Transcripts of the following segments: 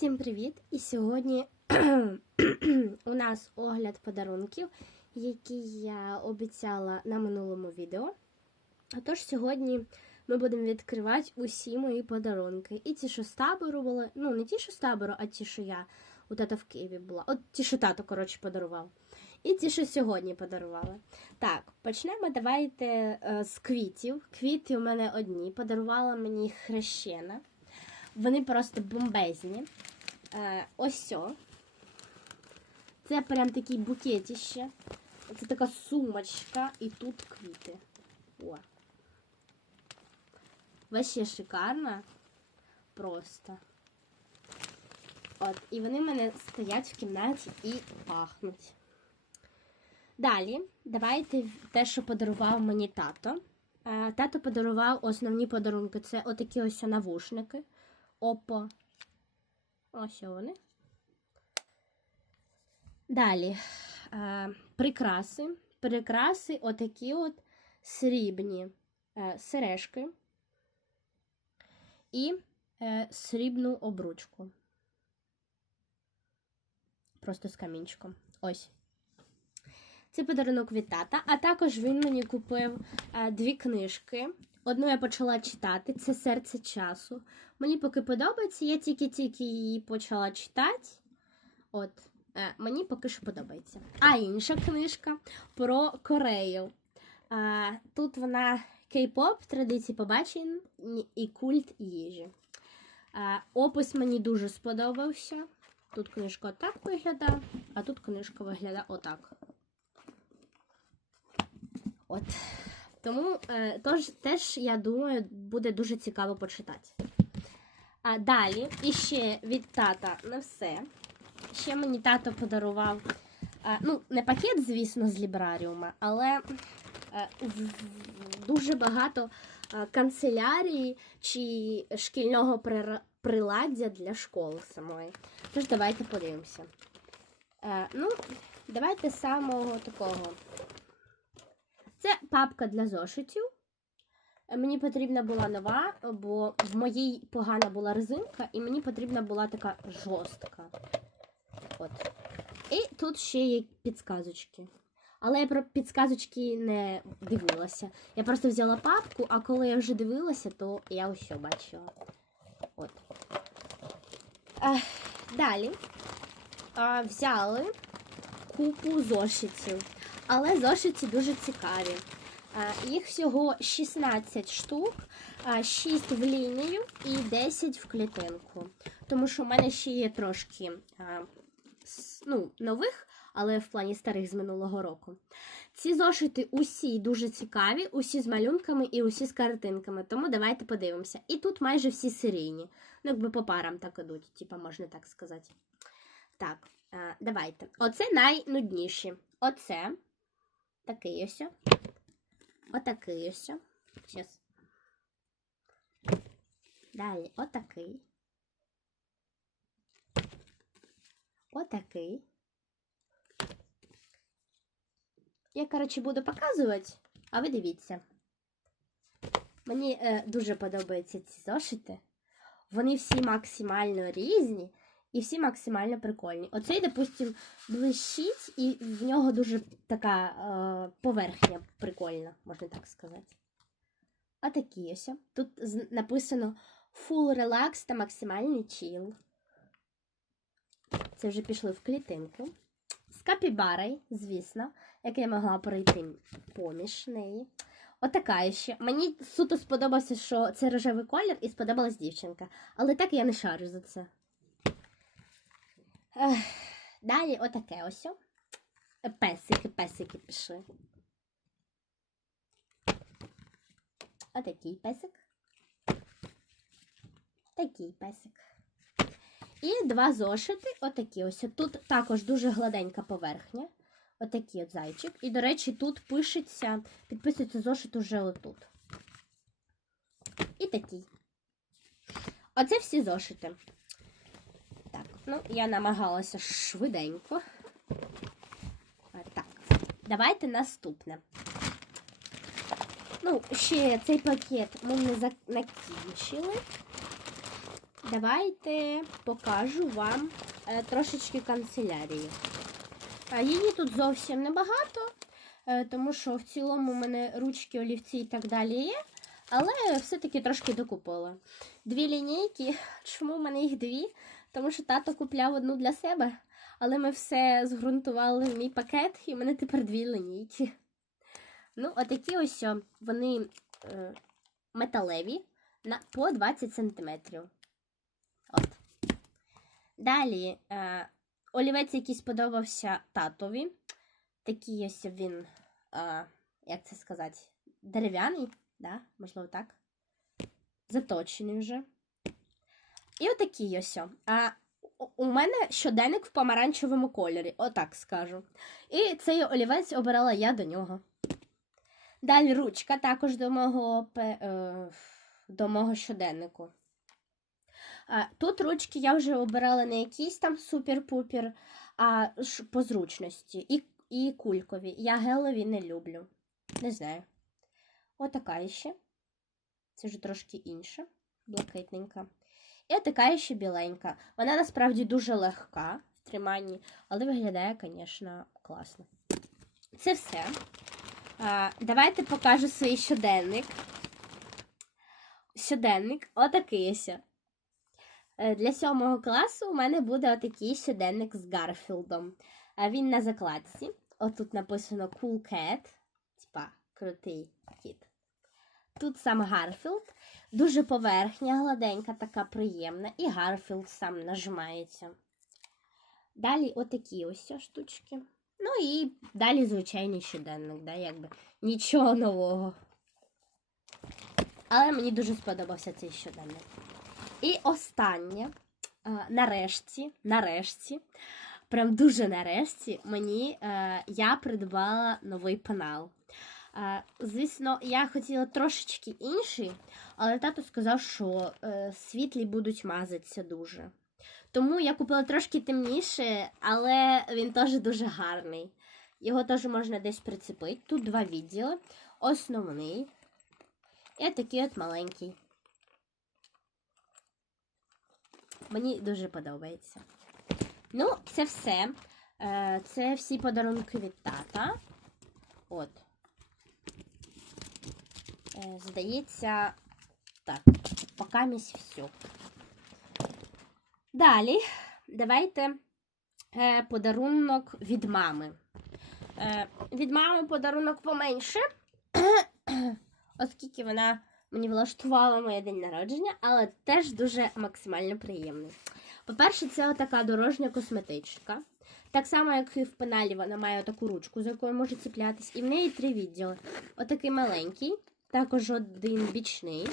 Всім привіт! І сьогодні у нас огляд подарунків, які я обіцяла на минулому відео. Отож, сьогодні ми будемо відкривати усі мої подарунки. І ті, що з табору були, ну не ті, що з табору, а ті, що я у тата в Києві була. От ті, що тато, коротше, подарував. І ті, що сьогодні подарували. Так, почнемо давайте е, з квітів. Квіти у мене одні. Подарувала мені хрещена. Вони просто бомбезні. Е, ось о. Це прям такий букетище. Це така сумочка і тут квіти. О. Вообще шикарно. Просто. От, і вони в мене стоять в кімнаті і пахнуть. Далі, давайте те, що подарував мені тато. Е, Тато подарував основні подарунки. Це отакі ось навушники. Опа. Ось вони. Далі. Е, прикраси. Прикраси отакі от срібні е, сережки і е, срібну обручку. Просто з камінчиком. Ось. Це подарунок від тата, а також він мені купив дві книжки. Одну я почала читати, це серце часу. Мені поки подобається, я тільки-тільки її почала читати. От, е, мені поки що подобається. А інша книжка про Корею. Е, тут вона кей-поп, традиції побачень і культ їжі. Е, опис мені дуже сподобався. Тут книжка отак виглядає, а тут книжка виглядає отак. От. Тому е, тож, теж, я думаю, буде дуже цікаво почитати. А далі, іще від тата не все. Ще мені тато подарував, е, ну, не пакет, звісно, з лібраріума, але е, дуже багато е, канцелярії чи шкільного приладдя для школи самої. Тож давайте подивимося. Е, ну, давайте самого такого. Це папка для зошитів. Е, Мені потрібна була нова, бо в моїй погана була резинка, і мені потрібна була така жорстка. От. І тут ще є підсказочки. Але я про підсказочки не дивилася. Я просто взяла папку, а коли я вже дивилася, то я ось бачила. От. Е, далі е, взяли купу зошитів. Але зошиті дуже цікаві. Е, Їх всього 16 штук, 6 в лінію і 10 в клітинку. Тому що в мене ще є трошки е, ну, нових, але в плані старих з минулого року. Ці зошити усі дуже цікаві, усі з малюнками і усі з картинками. Тому давайте подивимося. І тут майже всі серійні. Ну, якби по парам так ідуть, типа можна так сказати. Так, е, давайте. Оце найнудніші. Оце такий ось. Отакий ось. Щас. Далі отакий. Отакий. Я, коротше, буду показувати, а ви дивіться. Мені е, дуже подобаються ці зошити. Вони всі максимально різні і всі максимально прикольні. Оцей, допустим, блищить, і в нього дуже така е, поверхня прикольна, можна так сказати. А такі ось. Тут написано Full Relax та максимальний chill. Це вже пішли в клітинку. З капібарой, звісно, як я могла пройти поміж неї. Отака ще. Мені суто сподобався, що це рожевий колір і сподобалась дівчинка. Але так я не шарю за це. Далі отаке ось. Песики, песики пішли. Отакий песик. Такий песик. І два зошити, отакі ось. Тут також дуже гладенька поверхня. Отакий от зайчик. І, до речі, тут пишеться, підписується зошит уже отут. І такий. Оце всі зошити. Ну, я намагалася швиденько. Так, давайте наступне. Ну, ще цей пакет ми не закінчили. давайте покажу вам е, трошечки канцелярії. Її тут зовсім небагато, е, тому що в цілому у мене ручки, олівці і так далі є. Але все-таки трошки докупила. Дві лінійки. Чому в мене їх дві? Тому що тато купляв одну для себе, але ми все зґрунтували в мій пакет, і в мене тепер дві лінійки. Ну, отакі ось вони е, металеві на, по 20 см. От. Далі е, олівець, який сподобався татові. Такий ось він, е, як це сказати, дерев'яний, да? можливо, так. Заточений вже. І отакий ось. А у- мене щоденник в помаранчевому кольорі, отак скажу. І цей олівець обирала я до нього. Далі ручка також до мого, е, до мого щоденнику. Тут ручки я вже обирала не якісь там супер-пупер, а по зручності. І, і кулькові. Я гелові не люблю. Не знаю. Отака ще. Це вже трошки інша, блакитненька. І така ще біленька. Вона насправді дуже легка в триманні, але виглядає, звісно, класно. Це все. А, давайте покажу свій щоденник. Щоденник отакий ось. Е, Для сьомого класу у мене буде отакий щоденник з Гарфілдом. Він на закладці. Отут написано Cool Cat. Типа, крутий кіт. Тут сам Гарфілд. Дуже поверхня, гладенька, така приємна. І Гарфілд сам нажимається. Далі отакі ось штучки. Ну і далі звичайний щоденник, да, якби нічого нового. Але мені дуже сподобався цей щоденник. І останнє, нарешті, нарешті, прям дуже нарешті, мені е, я придбала новий пенал. Е, звісно, я хотіла трошечки інший, але тато сказав, що е, світлі будуть мазатися дуже. Тому я купила трошки темніше, але він теж дуже гарний. Його теж можна десь прицепити. Тут два відділи. Основний. І такий от маленький. Мені дуже подобається. Ну, це все. Е, Це всі подарунки від тата. От. Е, Здається, так, поки місь все. Далі давайте е, подарунок від мами. Е, від мами подарунок поменше, оскільки вона мені влаштувала моє день народження, але теж дуже максимально приємний. По-перше, це така дорожня косметичка. Так само, як і в пеналі, вона має таку ручку, за якою може цеплятись. І в неї три відділи. Отакий маленький, також один бічний.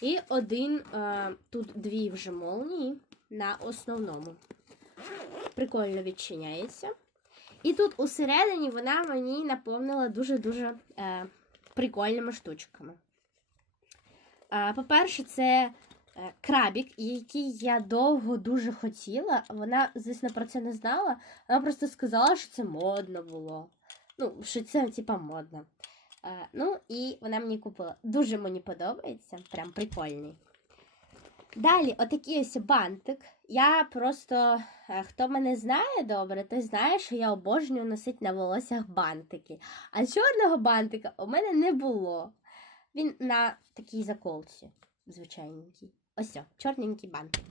І один, е, тут дві вже молнії на основному. Прикольно відчиняється. І тут усередині вона мені наповнила дуже-дуже е, прикольними штучками. Е, по-перше, це е, крабік, який я довго дуже хотіла. Вона, звісно, про це не знала. Вона просто сказала, що це модно було. Ну, що це, типа, модно. Е, ну, і вона мені купила. Дуже мені подобається, прям прикольний. Далі, отакий ось бантик. Я просто, е, хто мене знає добре, той знає, що я обожнюю носити на волоссях бантики. А чорного бантика у мене не було. Він на такій заколці, звичайненький. Ось, чорненький бантик.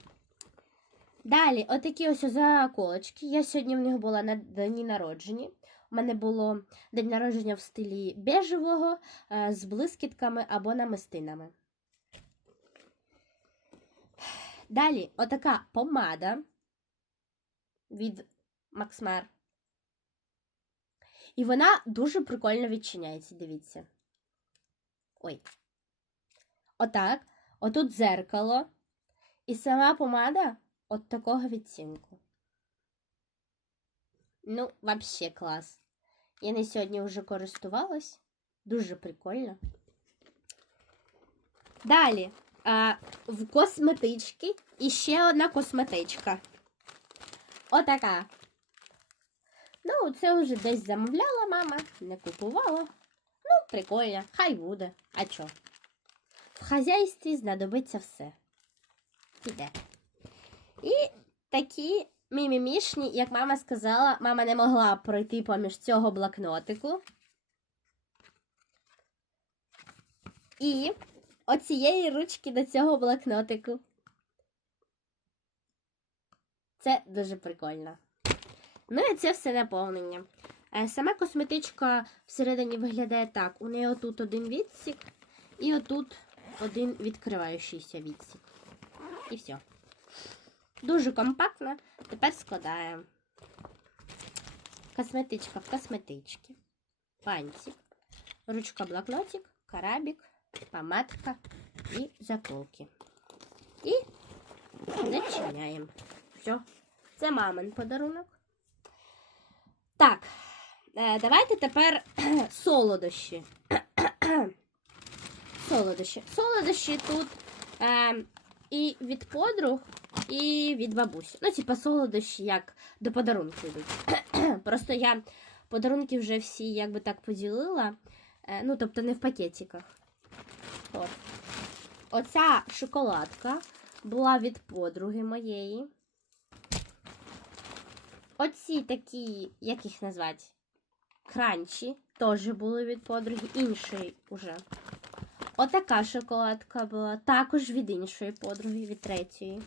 Далі, отакі ось заколочки. Я сьогодні в них була на дні народження. У мене було день народження в стилі бежевого е, з блискітками або намистинами. Далі, отака помада від Максмар. І вона дуже прикольно відчиняється, дивіться. Ой. Отак. Отут дзеркало. І сама помада от такого відтінку. Ну, вообще клас. Я не сьогодні вже користувалась. Дуже прикольно. Далі. А, в косметички і ще одна косметичка. Отака. Ну, це вже десь замовляла мама, не купувала. Ну, прикольно, хай буде. А чо? В хазяйстві знадобиться все. піде. І такі мімімішні, як мама сказала, мама не могла пройти поміж цього блокнотику. І оцієї ручки до цього блокнотику. Це дуже прикольно. Ну і це все наповнення. Е, Сама косметичка всередині виглядає так. У неї отут один відсік, і отут один відкриваючийся відсік. І все. Дуже компактно. Тепер складаємо. Косметичка в косметичці. Панцик. Ручка блокнотик, карабік, помадка і заколки. І зачиняємо. Все. Це мамин подарунок. Так, е, давайте тепер солодощі. солодощі. Солодощі тут е, і від подруг, і від бабусі. Ну, типа солодощі, як до подарунку йдуть. Просто я подарунки вже всі якби так поділила. Е, ну, тобто не в пакетиках. От. Оця шоколадка була від подруги моєї. Оці такі, як їх назвати? Кранчі теж були від подруги, іншої уже. Отака шоколадка була також від іншої подруги, від третьої.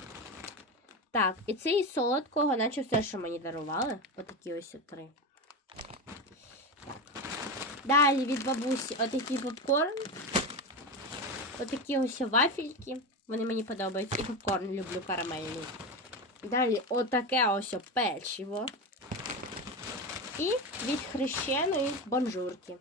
Так, і це із солодкого, наче все, що мені дарували. Отакі ось три. Далі від бабусі отакий попкорн. Отакі ось вафельки. Вони мені подобаються. І попкорн люблю карамельний. Далі отаке ось печиво. І від хрещеної бонжурки.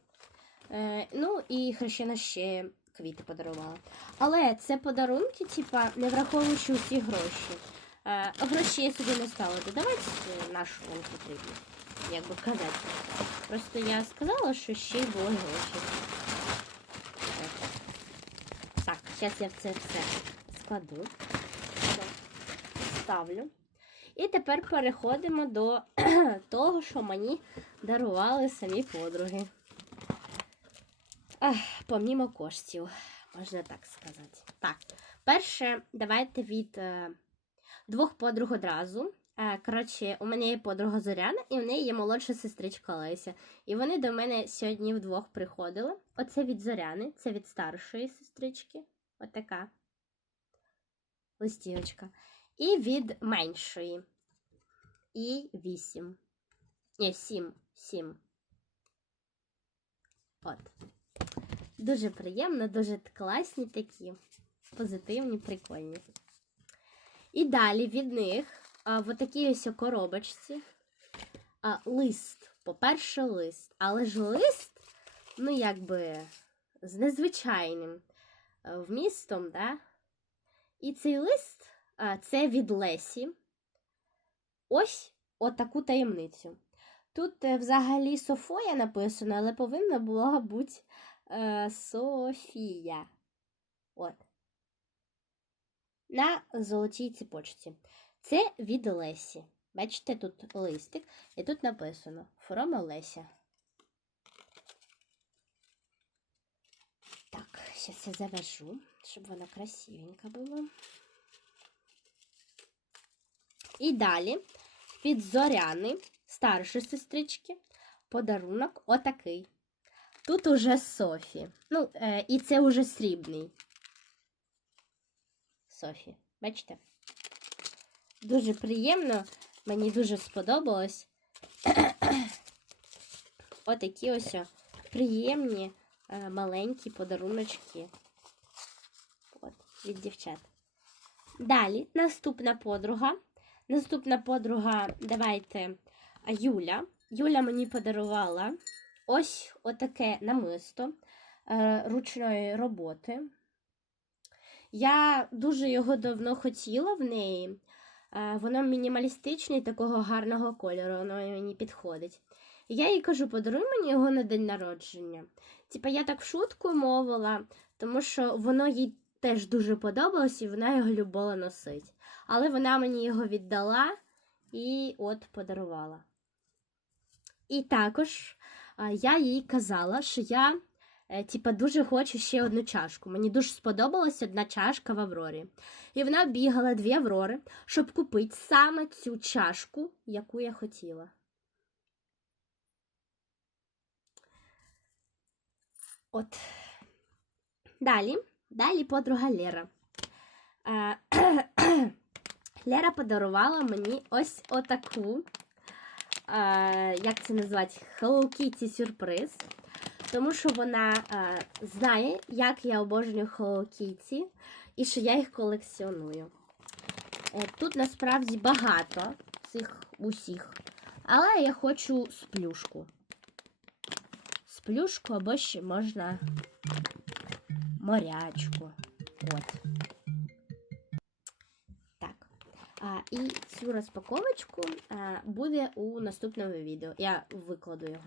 Е, ну, і хрещена ще квіти подарувала. Але це подарунки, типа, не враховуючи усі гроші. Е, гроші я собі не стала додавати, е, на вам потрібно. Як би казати. Просто я сказала, що ще й були гроші. Так, зараз я це все складу. Ставлю. І тепер переходимо до того, що мені дарували самі подруги. Ах, помімо коштів, можна так сказати. Так, перше, давайте від е, двох подруг одразу. Е, коротше, у мене є подруга Зоряна, і в неї є молодша сестричка Леся. І вони до мене сьогодні вдвох приходили. Оце від Зоряни, це від старшої сестрички. Отака листівочка. І від меншої. І вісім. Ні, сім. Сім. От. Дуже приємно, дуже класні такі, позитивні, прикольні. І далі від них а, в такій ось коробочці а, лист. По-перше, лист. Але ж лист, ну, якби, з незвичайним а, вмістом, да? І цей лист а, це від Лесі. Ось отаку таємницю. Тут е, взагалі Софоя написано, але повинна була бути е, Софія. От. На золотій цепочці. Це від Лесі. Бачите, тут листик, і тут написано From Леся. Так, зараз я завяжу, щоб вона красивенька була. І далі від Зоряни, старшої сестрички, подарунок отакий. Тут уже Софі. Ну, е, і це уже срібний. Софі. Бачите? Дуже приємно, мені дуже сподобалось. Отакі ось приємні е, маленькі подаруночки. От, від дівчат. Далі наступна подруга. Наступна подруга, давайте Юля. Юля мені подарувала ось отаке намисто е, ручної роботи. Я дуже його давно хотіла в неї. Е, воно мінімалістичне і такого гарного кольору, воно мені підходить. Я їй кажу, подаруй мені його на день народження. Типа я так в шутку мовила, тому що воно їй теж дуже подобалось, і вона його любила носити. Але вона мені його віддала і от подарувала. І також я їй казала, що я Е, Типа дуже хочу ще одну чашку. Мені дуже сподобалась одна чашка в Аврорі. І вона бігала дві Аврори, щоб купити саме цю чашку, яку я хотіла. От. Далі, далі подруга Лера. Е, Лера подарувала мені ось отаку, е, як це назвати, Hello Kitty сюрприз. Тому що вона е, знає, як я обожнюю Kitty і що я їх колекціоную. Е, тут насправді багато цих усіх, але я хочу сплюшку. Сплюшку або ще можна морячку. От. Так. А, і цю розпаковочку а, буде у наступному відео. Я викладу його.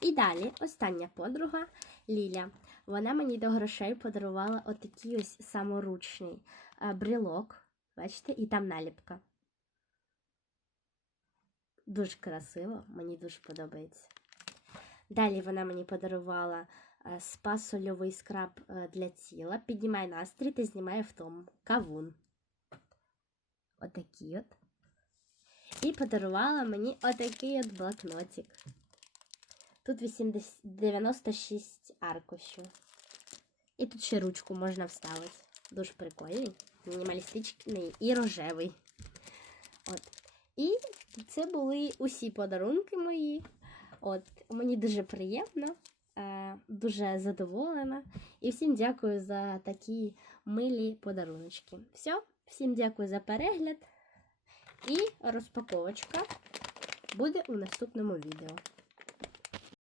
І далі остання подруга Ліля. Вона мені до грошей подарувала отакий ось саморучний а, брелок. Бачите, і там наліпка. Дуже красиво, мені дуже подобається. Далі вона мені подарувала е, спа-сольовий скраб е, для тіла. Піднімає настрій та знімає втому. Кавун. Отакий от. І подарувала мені отакий от блокнотик. Тут 80, 96 аркушів. І тут ще ручку можна вставити. Дуже прикольний, мінімалістичний і рожевий. От. І це були усі подарунки мої. От, мені дуже приємно, е, дуже задоволена. І всім дякую за такі милі подаруночки. Все, всім дякую за перегляд. І розпаковочка буде у наступному відео.